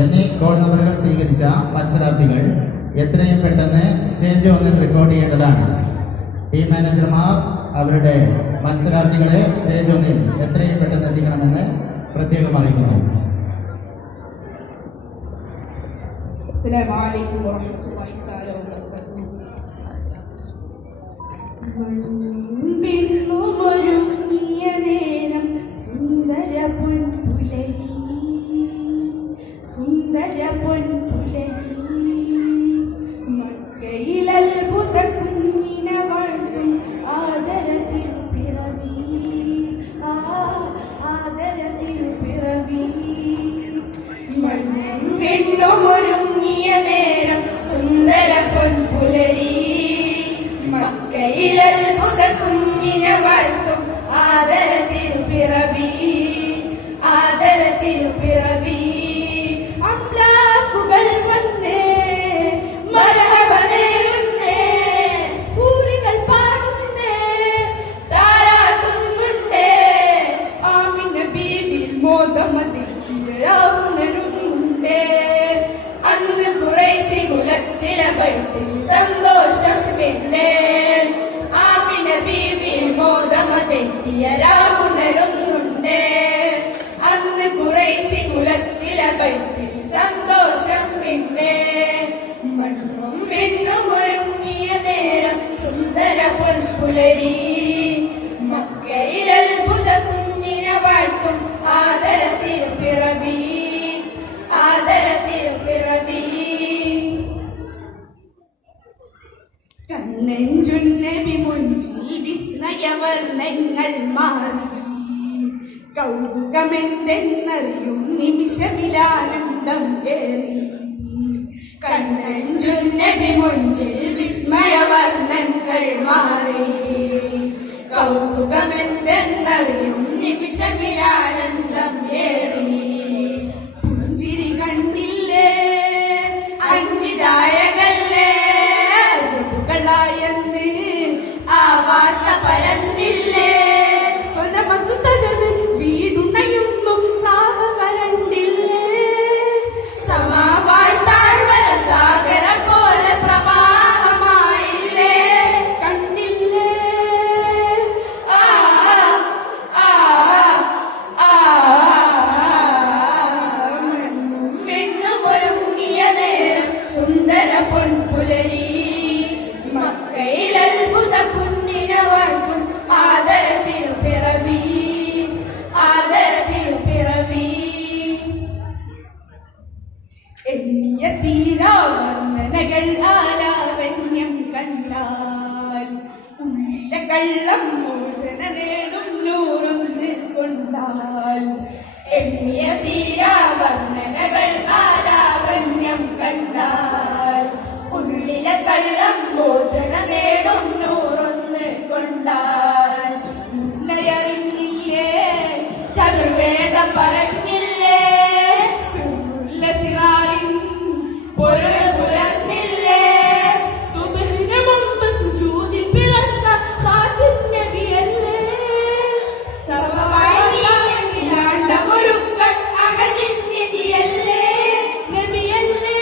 എന്നീ കോഡ് നമ്പറുകൾ സ്വീകരിച്ച മത്സരാർത്ഥികൾ എത്രയും പെട്ടെന്ന് സ്റ്റേജ് 1 റെക്കോർഡ് ചെയ്യേണ്ടതാണ്. ടീം മാനേജർമാർ അവരുടെ മത്സരാർത്ഥികളെ സ്റ്റേജ് 1 എത്രയും പെട്ടെന്ന് എത്തിക്കണമെന്ന് പ്രത്യേകം അറിയിക്കുന്നു. السلام عليكم ورحمة الله تعالى وبركاته. സന്തോഷം പിന്നെ ആമിന ബീവി മോദമതെത്തിയരാവുണരുന്നുണ്ട്. അന്ന് ഖുറൈശി കുലത്തിലെ ബൈത്തിൽ സന്തോഷം പിന്നെ മണ്ണും മിണ്ണും ഒരുങ്ങിയ നേരം സുന്ദര പൊൻപുലരി. മക്കയിൽ അത്ഭുത കുഞ്ഞിനെ വാഴ്ത്തും ആദര തിരുപ്പിറവി, ആദര തിരുപ്പിറവി. കണ്ണഞ്ചുന്നബി മുഞ്ചിൽ വിസ്മയവർണ്ണങ്ങൾ മാറി, കൗതുകമെന്തെന്നറിയും നിമിഷമിലാനന്ദം ഏറി. കണ്ണഞ്ചുന്നബി മുഞ്ചിൽ വിസ്മയവർണ്ണങ്ങൾ മാറി, കൗതുകമെന്തെന്നറിയും നിമിഷമിലാനന്ദം ഏറി. പുഞ്ചിരി കണ്ടില്ലേ അഞ്ചിതാഴകല്ലേ എന്ന് ആ വാർത്ത പരന്നില്ലേ. സ്വനമതു തകർന്ന് വീടുണയുന്നു സാവ വരണ്ടില്ലേ. സമാവായി താഴ്വര സാഗര പോലെ പ്രവാഹമായില്ലേ. കണ്ടില്ലേ ആ ആ ആ മണ്ണും മിണ്ണും ഒരുങ്ങിയ നേരം സുന്ദര പൊൻപുലരി. അത്ഭുത കുഞ്ഞിനെ വാഴ്ത്തും ആദര തിരുപ്പിറവി, ആദര തിരുപ്പിറവി. എണ്ണിയ തീരാവർണ്ണനകൾ ആലാവണ്യം കണ്ടാൽ ഉള്ളില കള്ളം മോചന നേടും നൂറൊന്ന് കൊണ്ടാൽ. എണ്ണിയ തീരാവർണ്ണനകൾ ആലാവണ്യം കണ്ടാൽ ഉള്ളിലെ കള്ളം മോചന നേടും നൂറൊന്ന് കൊണ്ടാൽ. ഉന്നയറിഞ്ഞില്ലേ ചതുർവേദ പറഞ്ഞില്ലേ സിറാറിൻ പൊരുൾ പുലർന്നില്ലേ. സുബഹിന് മുമ്പ് സുജൂദിൽ പിറന്ന ഖാതിം നബിയല്ലേ. സർവ്വമാണ്ടമൊരുക്കൻ അകജിന്യതിയല്ലേ നബിയല്ലേ.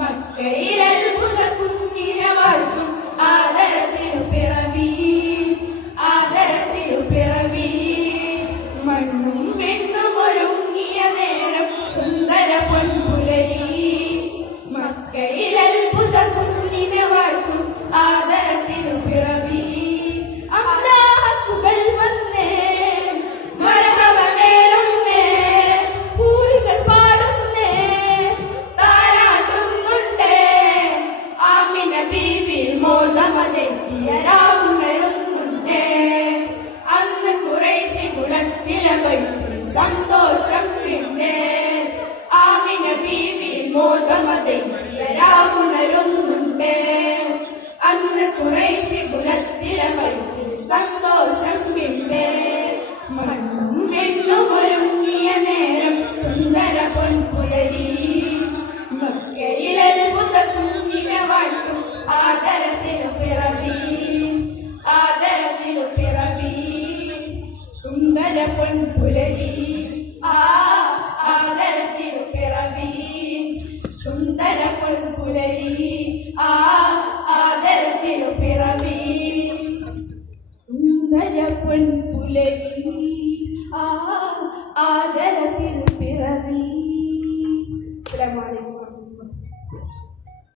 മക്കയിൽ അത്ഭുത കുഞ്ഞിനെ വാഴ്ത്തും ആദര തിരുപ്പിറവി, ആദര തിരുപ്പിറവി. മണ്ണും മിണ്ണും ഒരുങ്ങിയ നേരം സുന്ദര പൊൻപുലരി. മക്കയിൽ അത്ഭുത കുഞ്ഞിനെ വാഴ്ത്തും ആദര തിരുപ്പിറവി. അമ്ലാക്കുകൾ വന്നേ മരഹബ നേരുന്നേ, പൂരികൾ പാടുന്നേ താരാട്ടുന്നുണ്ടേ. ആമിന ബീവി മോദമതെത്തിയരാവുണരുന്നുണ്ടേ. അന്ന് ഖുറൈശി കുലത്തിലെ ബൈത്തിൽ സന്തോഷം പിന്നെ ആമിന ബീവി മോദമതെത്തിയരാവുണരുന്നുണ്ടേ. അന്ന് ഖുറൈശി കുലത്തിലെ ബൈത്തിൽ സന്തോഷം പിന്നെ മണ്ണും മിണ്ണും ഒരുങ്ങിയ നേരം സുന്ദര പൊൻപുലരി. മക്കയിൽ അത്ഭുത ആദരത്തിനു പിറവി ആദരത്തിനു പിറവി സുന്ദര പൊൻപുലരി ആദരത്തിനു പിറവി സുന്ദര പൊൻപുലരി ആദരത്തിനു പിറവി സുന്ദര പൊൻപുലരി